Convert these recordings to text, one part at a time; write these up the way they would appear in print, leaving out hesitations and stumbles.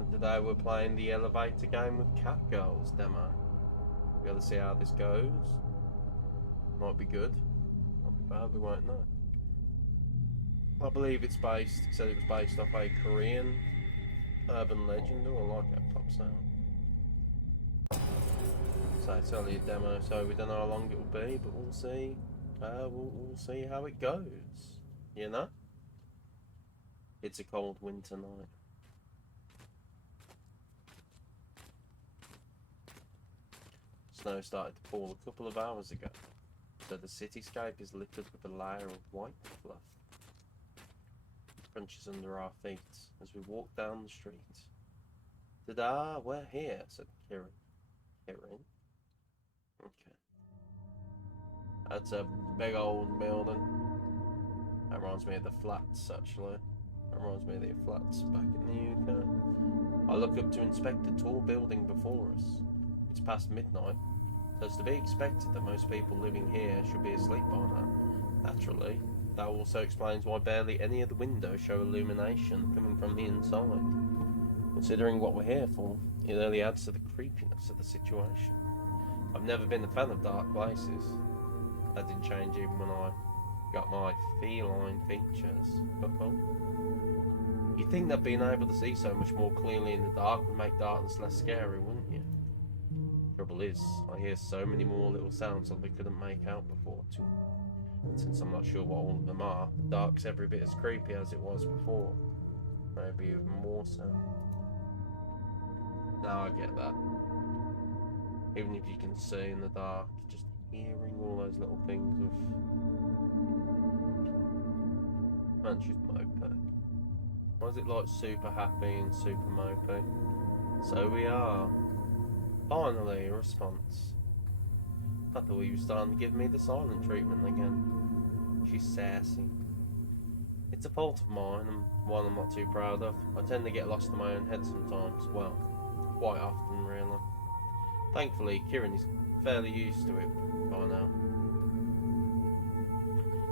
And today we're playing the elevator game with Cat Girls demo. We gotta see how this goes. Might be good, might be bad, we won't know. I believe it's based, he said it was based off a Korean urban legend. Oh, I like that pop sound. So it's only a demo, so we don't know how long it will be, but we'll see. We'll see how it goes, you know? It's a cold winter night. Snow started to fall a couple of hours ago, so the cityscape is littered with a layer of white fluff. It crunches under our feet as we walk down the street. Ta-da, we're here, said Kirin. Kirin? Okay. That's a big old building. That reminds me of the flats, actually. That reminds me of the flats back in the UK. I look up to inspect the tall building before us. It's past midnight, so it's to be expected that most people living here should be asleep by now. Naturally, that also explains why barely any of the windows show illumination coming from the inside. Considering what we're here for, it really adds to the creepiness of the situation. I've never been a fan of dark places. That didn't change even when I got my feline features. You'd think that being able to see so much more clearly in the dark would make darkness less scary, wouldn't you? Trouble is, I hear so many more little sounds that I couldn't make out before too. And since I'm not sure what all of them are, the dark's every bit as creepy as it was before. Maybe even more so. Now I get that. Even if you can see in the dark, just hearing all those little things of... Man, she's mopey. Why is it like super happy and super mopey? So we are. Finally, a response. I thought you were starting to give me the silent treatment again. She's sassy. It's a fault of mine, and one I'm not too proud of. I tend to get lost in my own head sometimes. Well, quite often, really. Thankfully, Kirin is fairly used to it by now.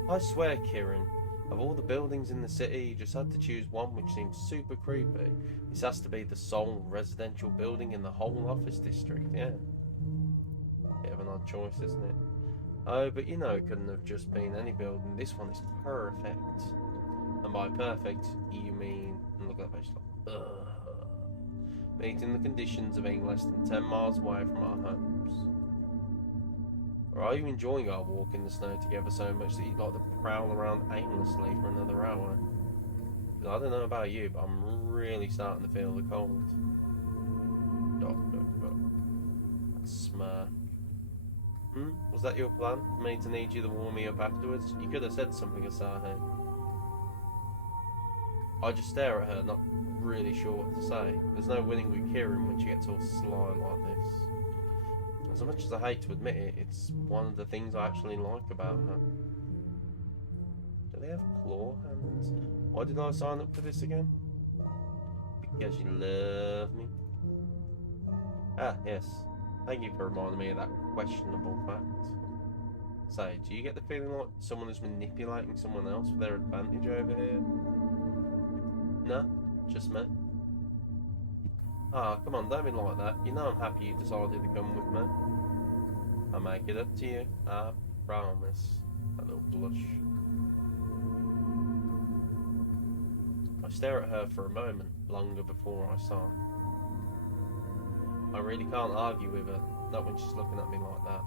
I swear, Kirin, of all the buildings in the city, you just had to choose one which seems super creepy. This has to be the sole residential building in the whole office district, yeah. Bit of an odd choice, isn't it? Oh, but you know it couldn't have just been any building. This one is perfect. And by perfect, you mean... And look at that face, like... Ugh. Meeting the conditions of being less than 10 miles away from our homes. Or are you enjoying our walk in the snow together so much that you'd like to prowl around aimlessly for another hour? Because I don't know about you, but I'm really starting to feel the cold. Smirk. Was that your plan? For me to need you to warm me up afterwards? You could have said something, Asahi. I just stare at her, not really sure what to say. There's no winning with Kirin when she gets all sly like this. As much as I hate to admit it, it's one of the things I actually like about her. Do they have claw hands? Why did I sign up for this again? Because you love me. Ah, yes. Thank you for reminding me of that questionable fact. Say, do you get the feeling like someone is manipulating someone else for their advantage over here? No? Just me? Ah, come on, don't be like that. You know I'm happy you decided to come with me. I'll make it up to you. I promise. A little blush. I stare at her for a moment, longer before I sigh. I really can't argue with her, not when she's looking at me like that.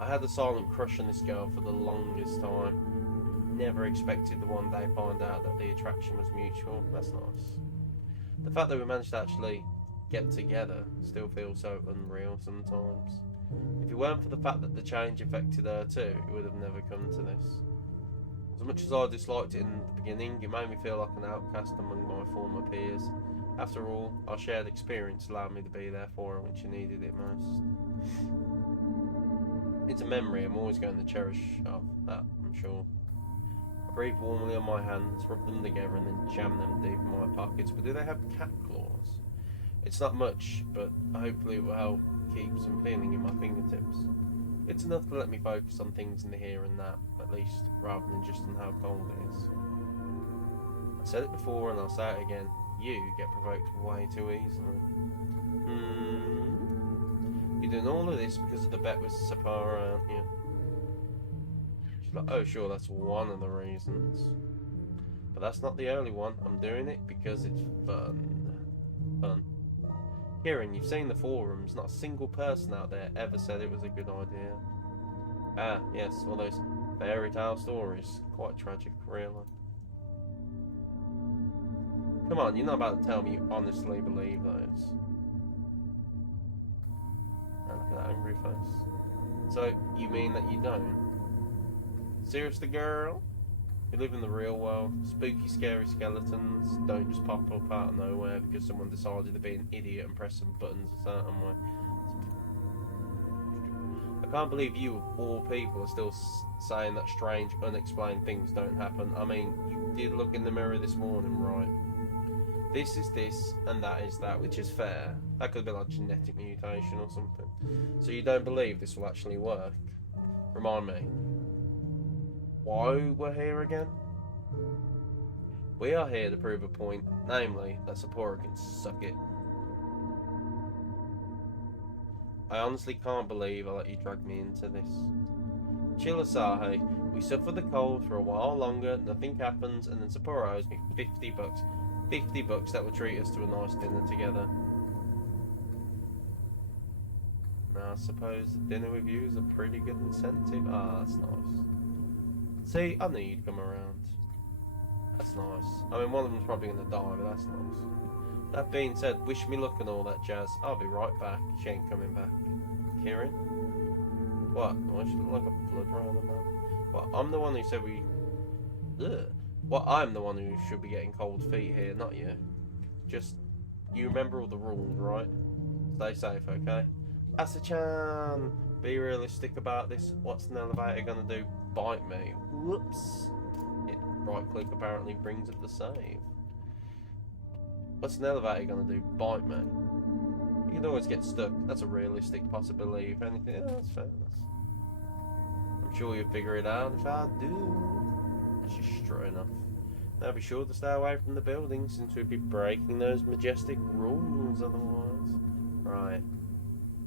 I had a silent crush on this girl for the longest time. Never expected to one day find out that the attraction was mutual. That's nice. The fact that we managed to actually get together still feels so unreal sometimes. If it weren't for the fact that the change affected her too, it would have never come to this. As much as I disliked it in the beginning, it made me feel like an outcast among my former peers. After all, our shared experience allowed me to be there for her when she needed it most. It's a memory I'm always going to cherish of that, I'm sure. I breathe warmly on my hands, rub them together and then jam them deep in my pockets. But do they have cat claws? It's not much, but hopefully it will help keep some feeling in my fingertips. It's enough to let me focus on things in the here and now, at least, rather than just on how cold it is. I said it before and I'll say it again. you get provoked way too easily. You're doing all of this because of the bet with Sephora, aren't you? She's like, oh sure, that's one of the reasons. But that's not the only one. I'm doing it because it's fun. Fun. Kieran, you've seen the forums. Not a single person out there ever said it was a good idea. Ah, yes, all those fairy tale stories. Quite tragic, really. Come on, you're not about to tell me you honestly believe those. Oh, look at that angry face. So, you mean that you don't? Seriously, girl? You live in the real world. Spooky, scary skeletons don't just pop up out of nowhere because someone decided to be an idiot and press some buttons a certain way. I can't believe you, of all people, are still saying that strange, unexplained things don't happen. I mean, you did look in the mirror this morning, right? This is this, and that is that, which is fair. That could be like genetic mutation or something. So you don't believe this will actually work? Remind me. Why we're here again? We are here to prove a point, namely, that Sephora can suck it. I honestly can't believe I let you drag me into this. Chill, Asahi. We suffer the cold for a while longer, nothing happens, and then Sephora owes me $50. $50 that will treat us to a nice dinner together. Now, I suppose dinner with you is a pretty good incentive. Ah, that's nice. See, I knew you'd come around. That's nice. I mean, one of them's probably going to die, but that's nice. That being said, wish me luck and all that jazz. I'll be right back. She ain't coming back. Kieran? What? Why should look like a blood round the mouth? What? I'm the one who said we... Ugh. Well, I'm the one who should be getting cold feet here, not you. Just, you remember all the rules, right? Stay safe, okay? Asa-chan! Be realistic about this. What's an elevator gonna do? Bite me. Whoops. Yeah, right click apparently brings up the save. What's an elevator gonna do? Bite me. You can always get stuck. That's a realistic possibility. If anything, yeah, that's fair. I'm sure you'll figure it out. If I do, that's just true enough. Now be sure to stay away from the building, since we'd be breaking those majestic rules otherwise. Right.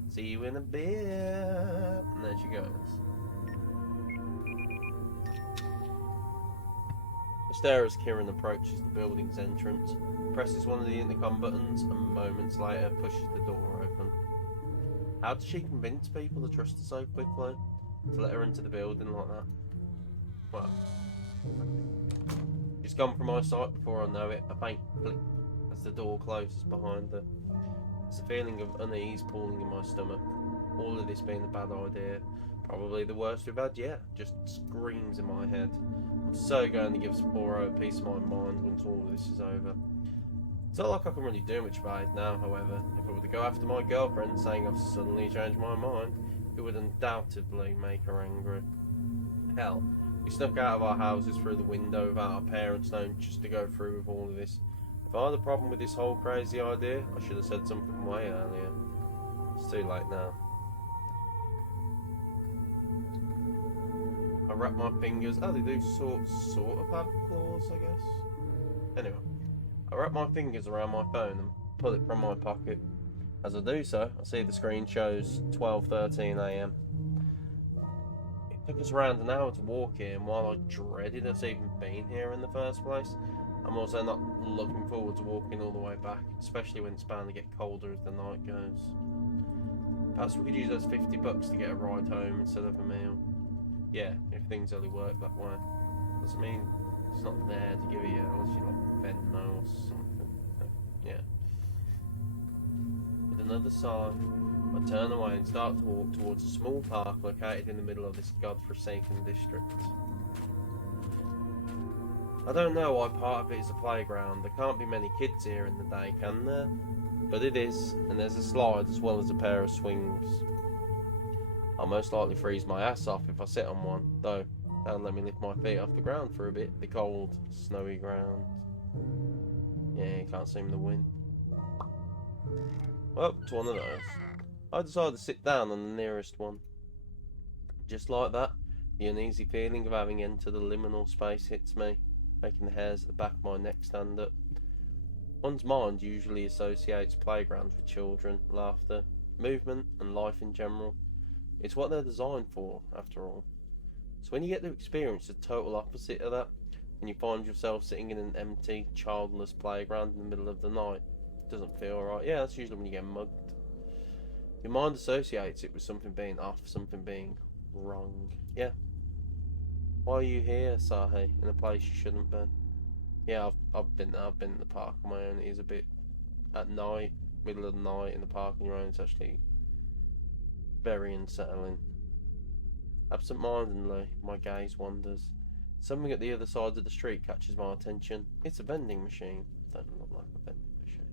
See you in a bit. And there she goes. Stare as Kieran approaches the building's entrance, presses one of the intercom buttons, and moments later pushes the door open. How does she convince people to trust her so quickly? To let her into the building like that? Well, she's gone from my sight before I know it. A faint click as the door closes behind her. There's a feeling of unease pulling in my stomach. All of this being a bad idea. Probably the worst we've had yet. Just screams in my head. I'm so going to give Sephora a piece of my mind once all of this is over. It's not like I can really do much about it now, however. If I were to go after my girlfriend saying I've suddenly changed my mind, it would undoubtedly make her angry. Hell, we snuck out of our houses through the window without our parents knowing, just to go through with all of this. If I had a problem with this whole crazy idea, I should have said something way earlier. It's too late now. I wrap my fingers. Oh, they do sort of have claws, I guess. Anyway, I wrap my fingers around my phone and pull it from my pocket. As I do so, I see the screen shows 12:13 AM. It took us around an hour to walk here, and while I dreaded us even being here in the first place, I'm also not looking forward to walking all the way back, especially when it's bound to get colder as the night goes. Perhaps we could use those $50 to get a ride home instead of a meal. Yeah, if things only work that way. Doesn't mean it's not there to give you unless you like Venmo or something. Yeah. With another sigh, I turn away and start to walk towards a small park located in the middle of this godforsaken district. I don't know why part of it is a playground. There can't be many kids here in the day, can there? But it is, and there's a slide as well as a pair of swings. I'll most likely freeze my ass off if I sit on one, though that'll let me lift my feet off the ground for a bit. The cold, snowy ground. Yeah, you can't seem to win. Well, it's one of those. I decided to sit down on the nearest one. Just like that, the uneasy feeling of having entered the liminal space hits me, making the hairs at the back of my neck stand up. One's mind usually associates playgrounds with children, laughter, movement, and life in general. It's what they're designed for, after all. So when you get to experience the total opposite of that, and you find yourself sitting in an empty, childless playground in the middle of the night, it doesn't feel right. Yeah, that's usually when you get mugged. Your mind associates it with something being off, something being wrong. Yeah. Why are you here, Sahi, in a place you shouldn't be? Yeah, I've been in the park on my own. It is a bit at night, middle of the night in the park on your own. It's actually very unsettling. Absent-mindedly, my gaze wanders. Something at the other side of the street catches my attention. It's a vending machine. Don't look like a vending machine.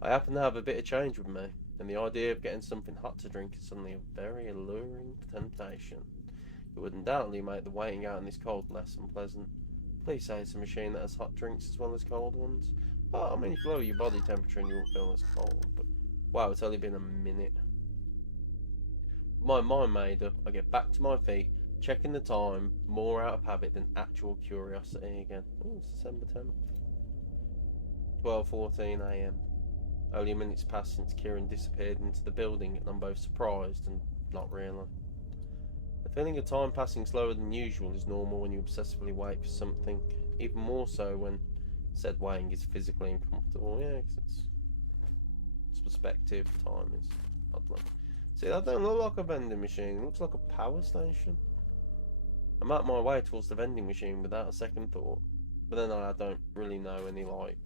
I happen to have a bit of change with me, and the idea of getting something hot to drink is suddenly a very alluring temptation. It would undoubtedly make the waiting out in this cold less unpleasant. Please say it's a machine that has hot drinks as well as cold ones. Oh, I mean, if you lower your body temperature and you won't feel as cold, but wow, it's only been a minute. My mind made up, I get back to my feet, checking the time, more out of habit than actual curiosity again. Oh, it's December 10th. 12:14 AM. Only a minute's passed since Kieran disappeared into the building, and I'm both surprised and not really. The feeling of time passing slower than usual is normal when you obsessively wait for something, even more so when said waiting is physically uncomfortable. Yeah, because it's perspective, time is odd. See, that don't look like a vending machine, it looks like a power station. I'm at my way towards the vending machine without a second thought, but then I don't really know any, like,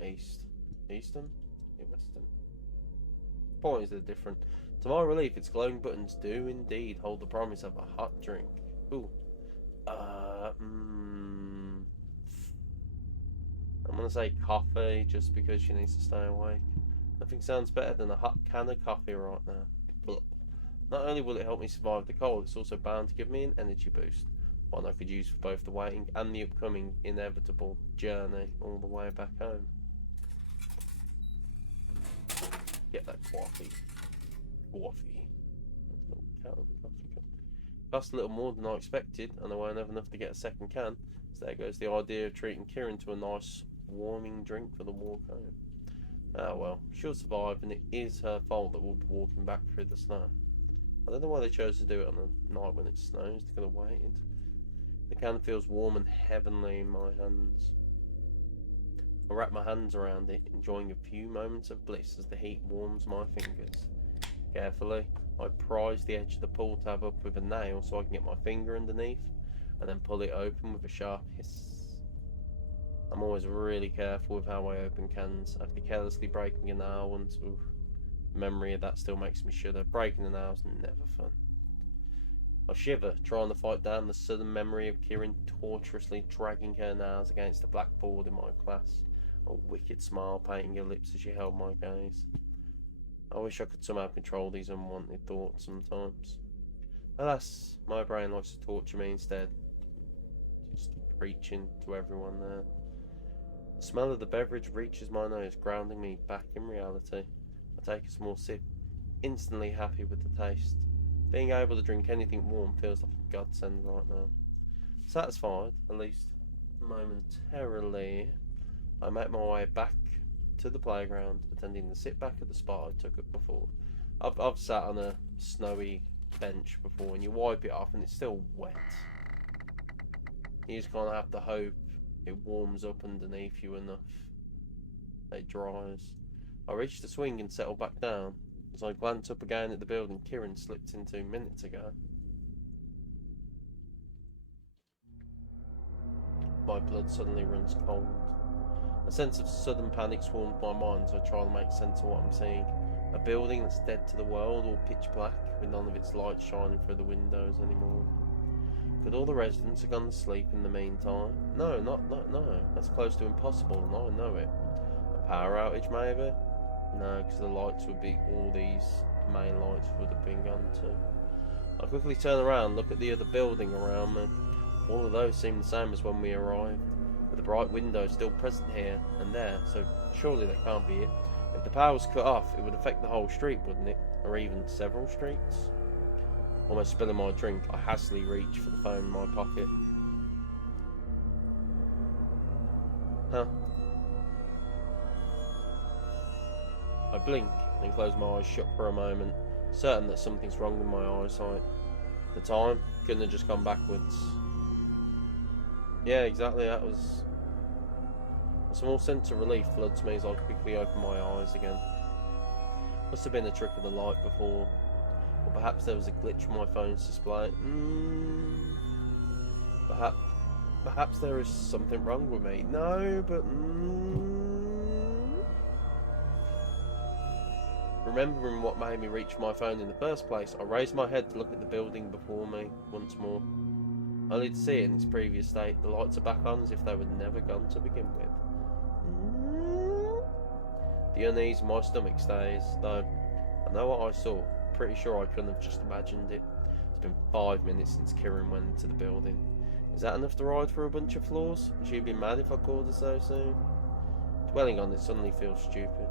Eastern? Western? Point is they're different. To my relief, its glowing buttons do indeed hold the promise of a hot drink. Ooh. I'm gonna say coffee, just because she needs to stay awake. Nothing sounds better than a hot can of coffee right now. But not only will it help me survive the cold, it's also bound to give me an energy boost. One I could use for both the waiting and the upcoming inevitable journey all the way back home. Get that coffee. Cost a little more than I expected, and I won't have enough to get a second can, so there goes the idea of treating Kieran to a nice warming drink for the walk home. Ah well, she'll survive, and it is her fault that we'll be walking back through the snow. I don't know why they chose to do it on a night when it snows. They could have waited. The can feels warm and heavenly in my hands. I wrap my hands around it, enjoying a few moments of bliss as the heat warms my fingers. Carefully, I prise the edge of the pull tab up with a nail so I can get my finger underneath, and then pull it open with a sharp hiss. I'm always really careful with how I open cans. After carelessly breaking a nail once, the memory of that still makes me shudder. Breaking a nail's never fun. I shiver, trying to fight down the sudden memory of Kieran tortuously dragging her nails against the blackboard in my class, a wicked smile painting her lips as she held my gaze. I wish I could somehow control these unwanted thoughts sometimes. Alas, my brain likes to torture me instead, just preaching to everyone there. The smell of the beverage reaches my nose, grounding me back in reality. I take a small sip, instantly happy with the taste. Being able to drink anything warm feels like a godsend right now. Satisfied, at least momentarily, I make my way back to the playground, pretending to sit back at the spot I took up before. I've sat on a snowy bench before, and you wipe it off and it's still wet. You just kind of have to hope it warms up underneath you enough that it dries. I reach the swing and settle back down. As I glance up again at the building Kieran slipped into minutes ago. My blood suddenly runs cold. A sense of sudden panic swarms my mind as I try to make sense of what I'm seeing. A building that's dead to the world, all pitch black, with none of its lights shining through the windows anymore. Could all the residents have gone to sleep in the meantime? No, no. That's close to impossible, and I know it. A power outage, maybe? No, because the lights would be, all these main lights would have been gone too. I quickly turn around, look at the other building around me. All of those seem the same as when we arrived, with the bright windows still present here and there, so surely that can't be it. If the power was cut off, it would affect the whole street, wouldn't it? Or even several streets? Almost spilling my drink, I hastily reach for the phone in my pocket. Huh? blink and close my eyes shut for a moment, certain that something's wrong with my eyesight. At the time, couldn't have just gone backwards. Yeah, exactly, that was... A small sense of relief floods me as I quickly open my eyes again. Must have been a trick of the light before, or perhaps there was a glitch on my phone's display. Perhaps there is something wrong with me. No, but Remembering what made me reach for my phone in the first place, I raised my head to look at the building before me once more. Only to see it in its previous state. The lights are back on as if they were never gone to begin with. The unease in my stomach stays, though I know what I saw. Pretty sure I couldn't have just imagined it. It's been 5 minutes since Kieran went into the building. Is that enough to ride through a bunch of floors? Would she be mad if I called her so soon? Dwelling on it suddenly feels stupid.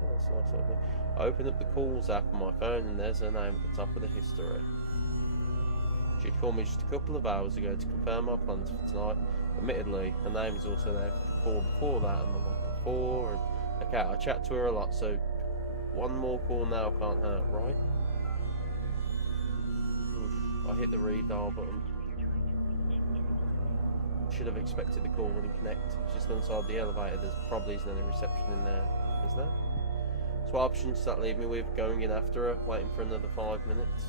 Oh, that's nice of her. I open up the calls app on my phone and there's her name at the top of the history. She'd called me just a couple of hours ago to confirm our plans for tonight. Admittedly, her name is also there for the call before that and the one before. And okay, I chat to her a lot, so one more call now can't hurt, right? I hit the redial button. Should have expected the call wouldn't connect. She's still inside the elevator. There probably isn't any reception in there, is there? So what options does that leave me with? Going in after her, waiting for another 5 minutes?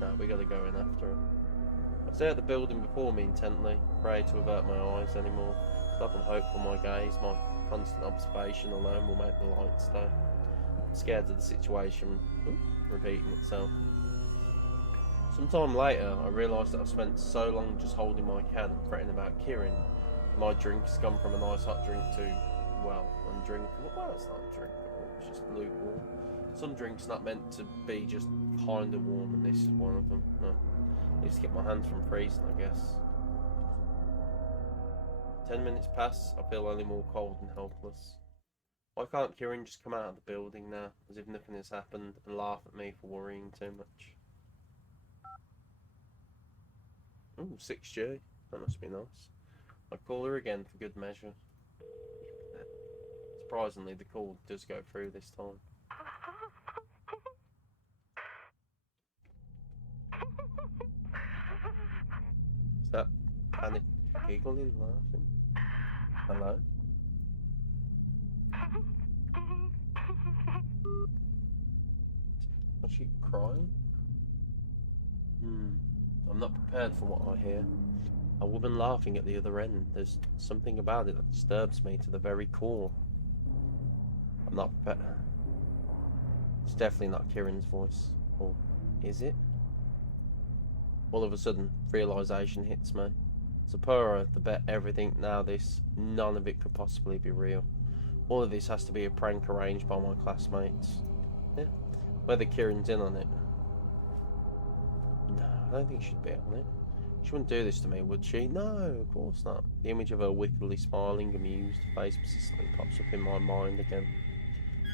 No, we gotta go in after her. I stare at the building before me intently, pray to avert my eyes anymore. Stop and hope for my gaze. My constant observation alone will make the light stay. I'm scared of the situation repeating itself. Sometime later, I realised that I've spent so long just holding my can and fretting about Kieran. My drink has gone from a nice hot drink to, well, undrinkable. Well, it's not drinkable, it's just lukewarm. Some drinks not meant to be just kind of warm, and this is one of them. No, I need to get my hands from freezing, I guess. 10 minutes pass, I feel only more cold and helpless. Why can't Kieran just come out of the building now, as if nothing has happened, and laugh at me for worrying too much? Ooh, 6G. That must be nice. I call her again for good measure. Surprisingly, the call does go through this time. Is that panic giggling, laughing? Hello? Was she crying? I'm not prepared for what I hear. A woman laughing at the other end. There's something about it that disturbs me to the very core. I'm not prepared. It's definitely not Kieran's voice. Or is it? All of a sudden, realisation hits me. Sapura, the bet everything now none of it could possibly be real. All of this has to be a prank arranged by my classmates. Yeah. Whether Kieran's in on it. No, I don't think she'd be on it. She wouldn't do this to me, would she? No, of course not. The image of her wickedly smiling, amused face persistently pops up in my mind again.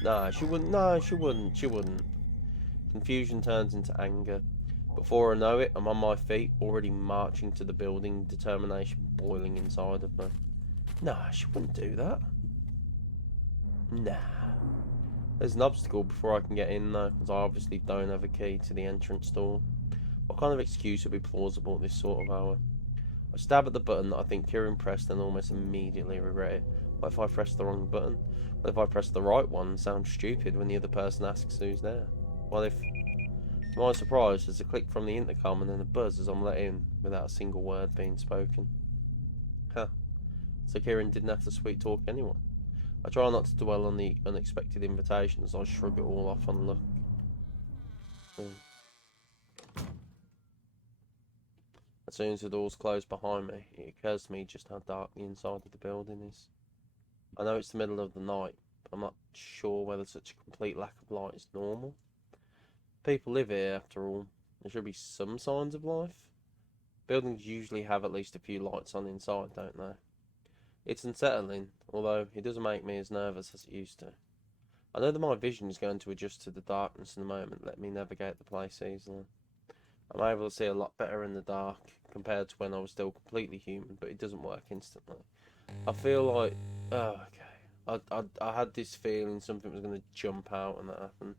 No, she wouldn't. No, she wouldn't. She wouldn't. Confusion turns into anger. Before I know it, I'm on my feet, already marching to the building, determination boiling inside of me. Nah, she wouldn't do that. Nah. There's an obstacle before I can get in though, as I obviously don't have a key to the entrance door. What kind of excuse would be plausible at this sort of hour? I stab at the button that I think Kieran pressed and almost immediately regret it. What if I press the wrong button? What if I press the right one and sound stupid when the other person asks who's there? What if... To my surprise, there's a click from the intercom and then a buzz as I'm let in, without a single word being spoken. Huh. So Kieran didn't have to sweet talk anyone. I try not to dwell on the unexpected invitation as I shrug it all off on luck. As soon as the doors close behind me, it occurs to me just how dark the inside of the building is. I know it's the middle of the night, but I'm not sure whether such a complete lack of light is normal. People live here, after all. There should be some signs of life. Buildings usually have at least a few lights on inside, don't they? It's unsettling, although it doesn't make me as nervous as it used to. I know that my vision is going to adjust to the darkness in a moment, let me navigate the place easily. I'm able to see a lot better in the dark compared to when I was still completely human, but it doesn't work instantly. I feel like, oh, okay. I had this feeling something was going to jump out and that happened.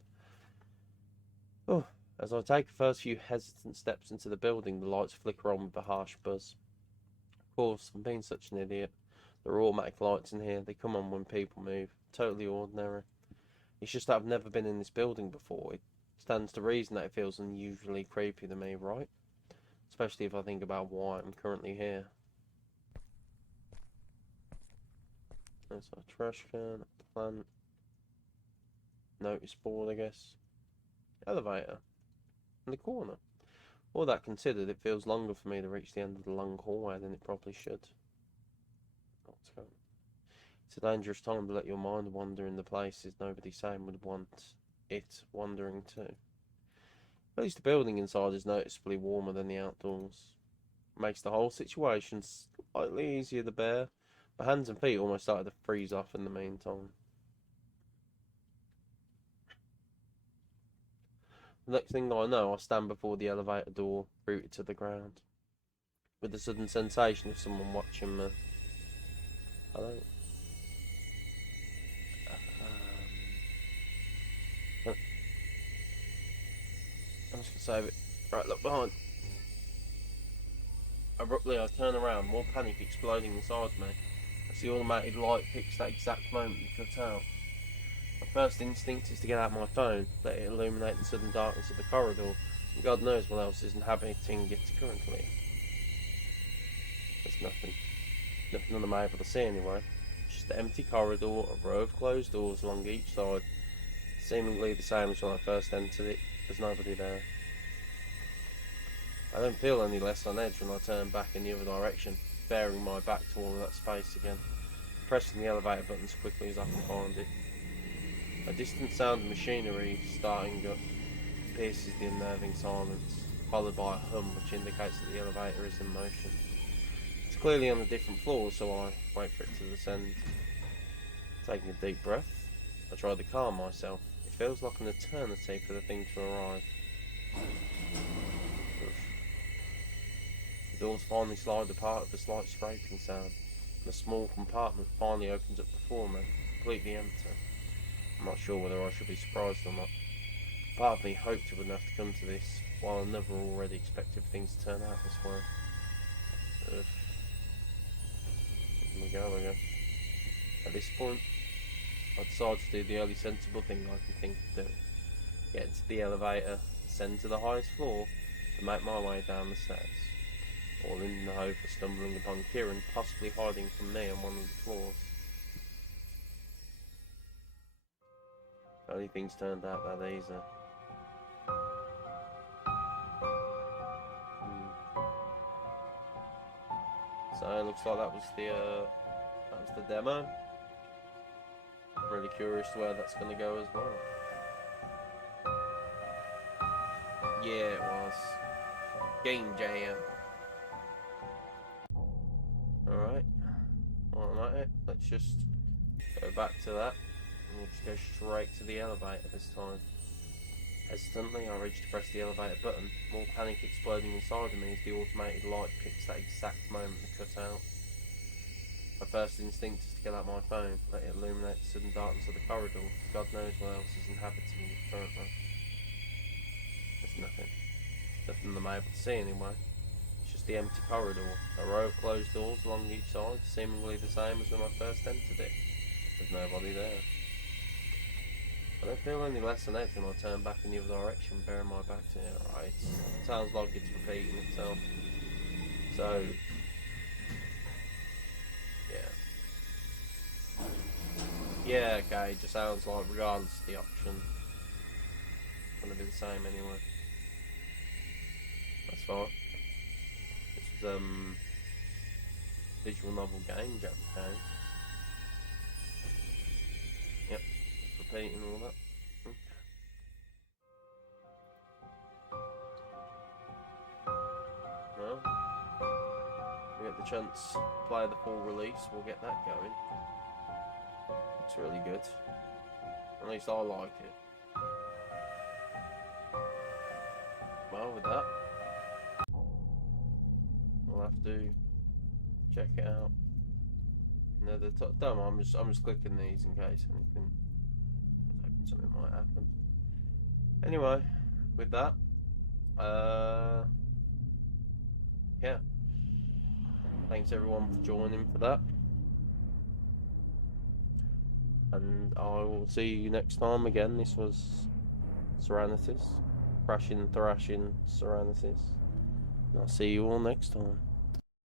Oh, as I take the first few hesitant steps into the building, the lights flicker on with a harsh buzz. Of course, I'm being such an idiot. There are automatic lights in here. They come on when people move. Totally ordinary. It's just that I've never been in this building before. It stands to reason that it feels unusually creepy to me, right? Especially if I think about why I'm currently here. There's our trash can, plant, notice board, I guess. Elevator. In the corner. All that considered, it feels longer for me to reach the end of the long hallway than it probably should. It's a dangerous time to let your mind wander in the places nobody sane would want it wandering to. At least the building inside is noticeably warmer than the outdoors. Makes the whole situation slightly easier to bear. My hands and feet almost started to freeze off in the meantime. The next thing I know, I stand before the elevator door, rooted to the ground, with the sudden sensation of someone watching me. Hello? I'm just gonna save it. Right, look behind. Abruptly, I turn around, more panic exploding inside me, as the automated light picks that exact moment to cut out. My first instinct is to get out my phone, let it illuminate the sudden darkness of the corridor, and God knows what else is inhabiting it currently. There's nothing. Nothing that I'm able to see anyway. Just an empty corridor, a row of closed doors along each side, seemingly the same as when I first entered it. There's nobody there. I don't feel any less on edge when I turn back in the other direction, bearing my back to all of that space again, pressing the elevator button as quickly as I can find it. A distant sound of machinery starting up pierces the unnerving silence, followed by a hum which indicates that the elevator is in motion. It's clearly on a different floor, so I wait for it to descend. Taking a deep breath, I try to calm myself. It feels like an eternity for the thing to arrive. The doors finally slide apart with a slight scraping sound, and a small compartment finally opens up before me, completely empty. I'm not sure whether I should be surprised or not. Part of me hoped it wouldn't have to come to this, while I never already expected things to turn out this way. Ugh. Here we go, I guess. At this point, I decide to do the only sensible thing I can think to do. Get into the elevator, ascend to the highest floor, and make my way down the stairs. All in the hope of stumbling upon Kieran, possibly hiding from me on one of the floors. Only things turned out that easy. So it looks like that was the demo. I'm really curious to where that's going to go as well. Yeah, it was. Game jam. Alright. Alright, let's just go back to that. And we'll just go straight to the elevator this time. Hesitantly, I reach to press the elevator button, more panic exploding inside of me as the automated light picks that exact moment to cut out. My first instinct is to get out my phone, let it illuminate the sudden darkness of the corridor. God knows what else is inhabiting it currently. There's nothing. Nothing I'm able to see anyway. It's just the empty corridor, a row of closed doors along each side, seemingly the same as when I first entered it. There's nobody there. I don't feel any less on edge when I turn back in the other direction, bearing my back to it. Right, it sounds like it's repeating itself. So, yeah. Yeah, okay, it just sounds like regardless of the option, it's gonna be the same anyway. That's fine. This was visual novel game, Jack McCain. Yep, repeating all that. Well, we get the chance to play the full release, we'll get that going. It's really good. At least I like it. Well, with that, we'll have to check it out. No, don't mind, I'm just clicking these in case anything. I was hoping something might happen. Anyway, with that, yeah. Thanks everyone for joining for that. And I will see you next time again. This was Serenities. Crashing, thrashing, Serenities. And I'll see you all next time.